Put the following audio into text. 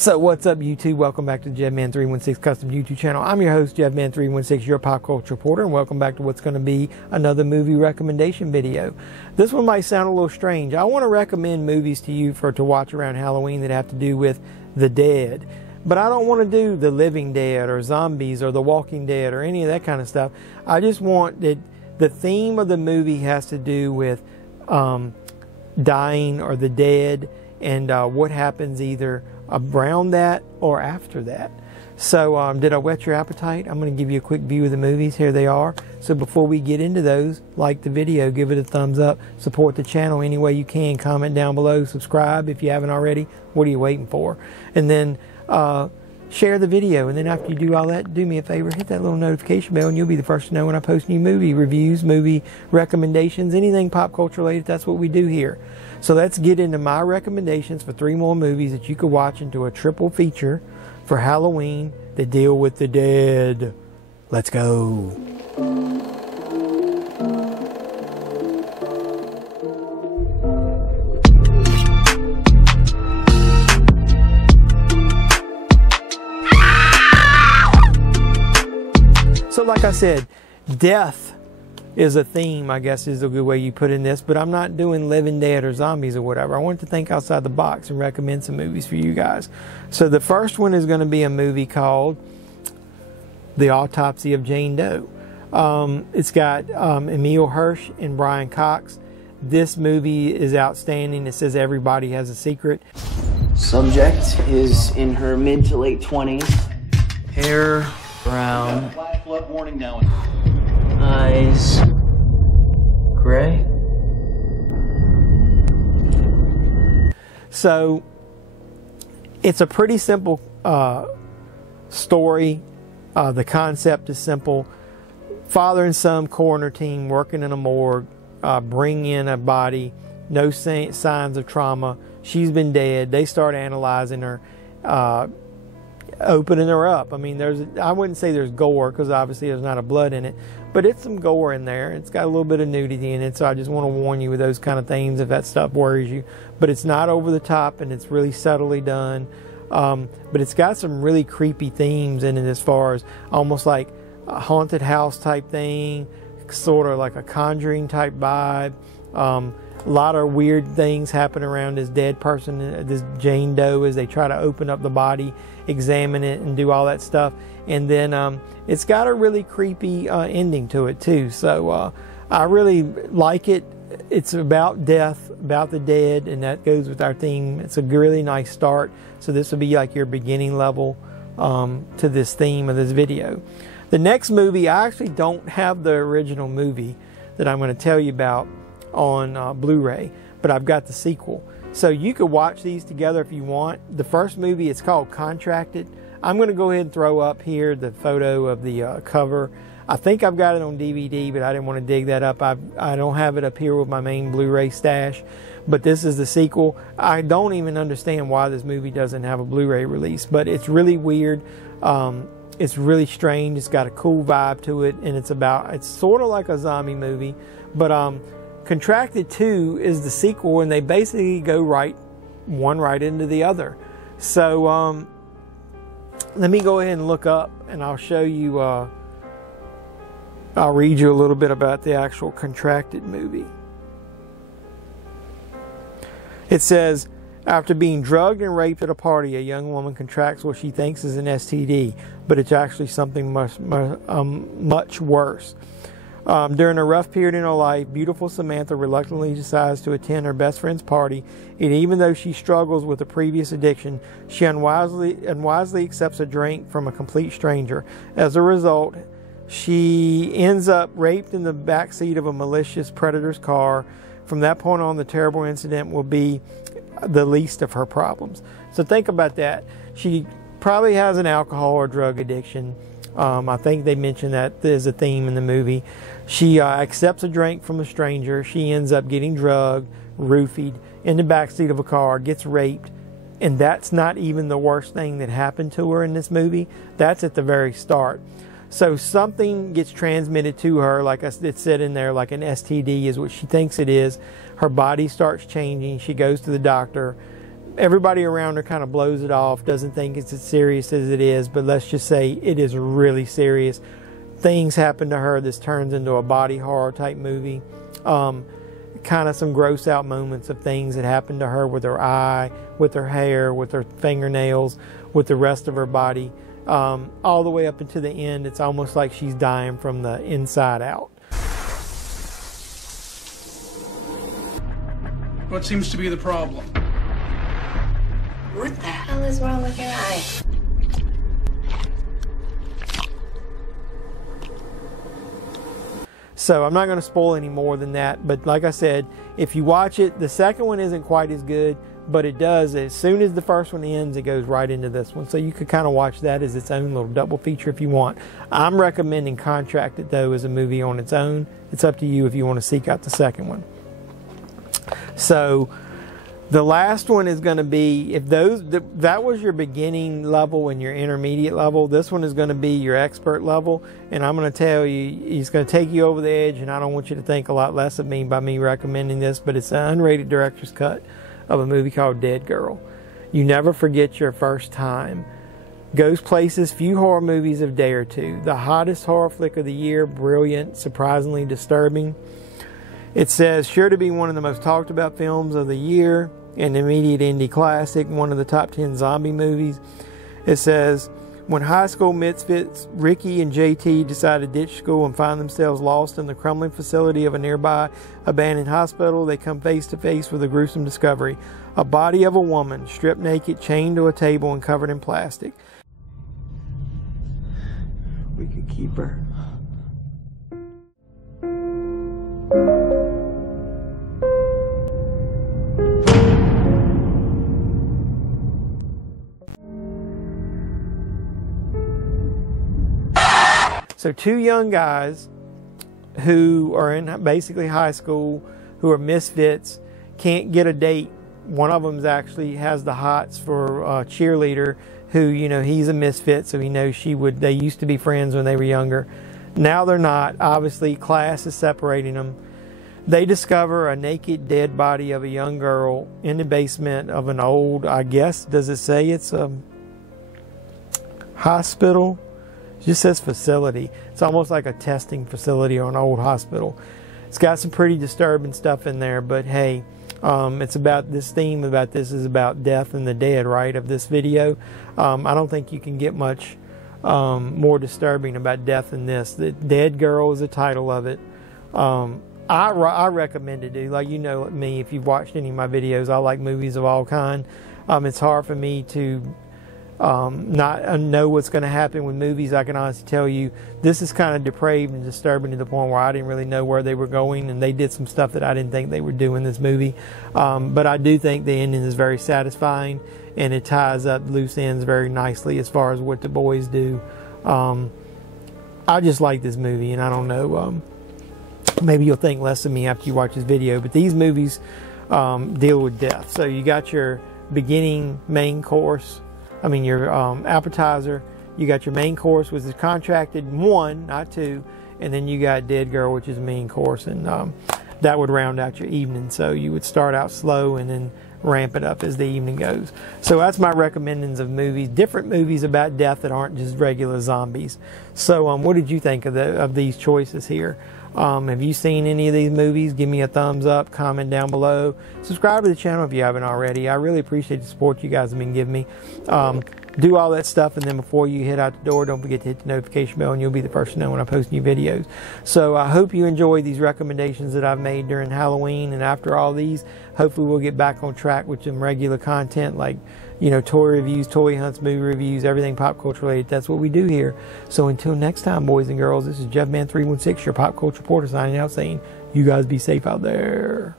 So what's up, YouTube? Welcome back to the JevMan316 Custom YouTube channel. I'm your host, JevMan316, your pop culture reporter, and welcome back to what's going to be another movie recommendation video. This one might sound a little strange. I want to recommend movies to you to watch around Halloween that have to do with the dead. But I don't want to do The Living Dead or zombies or The Walking Dead or any of that kind of stuff. I just want that the theme of the movie has to do with dying or the dead and what happens either around that or after that. So did I whet your appetite? I'm going to give you a quick view of the movies. Here they are. So before we get into those, like the video, give it a thumbs up, support the channel any way you can, comment down below, subscribe if you haven't already. What are you waiting for? And then share the video, and then after you do all that, do me a favor, hit that little notification bell and you'll be the first to know when I post new movie reviews, movie recommendations, anything pop culture related. That's what we do here. So let's get into my recommendations for 3 more movies that you could watch into a triple feature for Halloween that deal with the dead. Let's go. So like I said, death is a theme, I guess is a good way you put in this, but I'm not doing Living Dead or zombies or whatever. I wanted to think outside the box and recommend some movies for you guys. So the first one is going to be a movie called The Autopsy of Jane Doe. It's got Emile Hirsch and Brian Cox. This movie is outstanding. It says everybody has a secret. Subject is in her mid to late 20s. Hair brown. Flood warning now. Eyes gray. So it's a pretty simple story. The concept is simple. Father and son coroner team working in a morgue, bring in a body, no signs of trauma. She's been dead. They start analyzing her, opening her up. I mean, I wouldn't say there's gore because obviously there's not a blood in it, but it's some gore in there. It's got a little bit of nudity in it, so I just want to warn you with those kind of things if that stuff worries you. But it's not over the top, and it's really subtly done. But it's got some really creepy themes in it, as far as almost like a haunted house type thing, sort of like a Conjuring type vibe. A lot of weird things happen around this dead person, this Jane Doe, as they try to open up the body, examine it, and do all that stuff. And then it's got a really creepy ending to it too. So I really like it. It's about death, about the dead, and that goes with our theme. It's a really nice start. So this will be like your beginning level to this theme of this video. The next movie, I actually don't have the original movie that I'm going to tell you about on Blu-ray, but I've got the sequel. So you could watch these together if you want. The first movie, it's called Contracted. I'm going to go ahead and throw up here the photo of the cover. I think I've got it on DVD, but I didn't want to dig that up. I don't have it up here with my main Blu-ray stash, but this is the sequel. I don't even understand why this movie doesn't have a Blu-ray release, but it's really weird. It's really strange. It's got a cool vibe to it, and it's sort of like a zombie movie, but Contracted 2 is the sequel, and they basically go one right into the other. So let me go ahead and look up, and I'll show you. I'll read you a little bit about the actual Contracted movie. It says, after being drugged and raped at a party, a young woman contracts what she thinks is an STD, but it's actually something much worse. During a rough period in her life, beautiful Samantha reluctantly decides to attend her best friend's party, and even though she struggles with a previous addiction, she unwisely accepts a drink from a complete stranger. As a result, she ends up raped in the backseat of a malicious predator's car. From that point on, the terrible incident will be the least of her problems. So think about that. She probably has an alcohol or drug addiction. I think they mentioned that there's a theme in the movie. She accepts a drink from a stranger. She ends up getting drugged, roofied, in the backseat of a car, gets raped. And that's not even the worst thing that happened to her in this movie. That's at the very start. So something gets transmitted to her, like it said in there, like an STD is what she thinks it is. Her body starts changing. She goes to the doctor. everybody around her kind of blows it off, doesn't think it's as serious as it is, but let's just say it is really serious. Things happen to her. This turns into a body horror type movie. Kind of some gross out moments of things that happened to her with her eye, with her hair, with her fingernails, with the rest of her body. All the way up until the end, it's almost like she's dying from the inside out. What seems to be the problem? What the hell is wrong with your eye? So I'm not going to spoil any more than that, but like I said, if you watch it, the second one isn't quite as good, but it does, as soon as the first one ends, it goes right into this one. So you could kind of watch that as its own little double feature if you want. I'm recommending Contracted, though, as a movie on its own. It's up to you if you want to seek out the second one. So the last one is going to be, if that was your beginning level and your intermediate level, this one is going to be your expert level. And I'm going to tell you, it's going to take you over the edge, and I don't want you to think a lot less of me by me recommending this, but it's an unrated director's cut of a movie called Deadgirl. You never forget your first time. Goes places few horror movies have dared to. The hottest horror flick of the year, brilliant, surprisingly disturbing. It says, sure to be one of the most talked about films of the year, an immediate indie classic, one of the top 10 zombie movies. It says, when high school misfits Ricky and JT decide to ditch school and find themselves lost in the crumbling facility of a nearby abandoned hospital, they come face to face with a gruesome discovery. A body of a woman, stripped naked, chained to a table and covered in plastic. We could keep her. So two young guys who are in basically high school, who are misfits, can't get a date. One of them actually has the hots for a cheerleader who, you know, he's a misfit, so he knows they used to be friends when they were younger. Now they're not. Obviously, class is separating them. They discover a naked, dead body of a young girl in the basement of an old, I guess, does it say it's a hospital? It just says facility. It's almost like a testing facility or an old hospital. It's got some pretty disturbing stuff in there, but hey, it's about this theme about this is about death and the dead, right, of this video. I don't think you can get much more disturbing about death than this. The Deadgirl is the title of it. I recommend it, dude. Like, you know me, if you've watched any of my videos, I like movies of all kind. It's hard for me to not know what's going to happen with movies. I can honestly tell you this is kind of depraved and disturbing to the point where I didn't really know where they were going, and they did some stuff that I didn't think they would do in this movie. But I do think the ending is very satisfying, and it ties up loose ends very nicely as far as what the boys do. I just like this movie, and I don't know, maybe you'll think less of me after you watch this video, but these movies deal with death. So you got your beginning main course, your appetizer, you got your main course, which is Contracted 1, not 2, and then you got Deadgirl, which is the main course, and that would round out your evening. So you would start out slow and then ramp it up as the evening goes. So that's my recommendings of movies, different movies about death that aren't just regular zombies. So what did you think of these choices here? Have you seen any of these movies? Give me a thumbs up, comment down below. Subscribe to the channel if you haven't already. I really appreciate the support you guys have been giving me. Do all that stuff, and then before you head out the door, don't forget to hit the notification bell, and you'll be the first to know when I post new videos. So I hope you enjoyed these recommendations that I've made during Halloween, and after all these, hopefully we'll get back on track with some regular content like, you know, toy reviews, toy hunts, movie reviews, everything pop culture related. That's what we do here. So until next time, boys and girls, this is JeffMan316, your pop culture reporter, signing out saying, you guys be safe out there.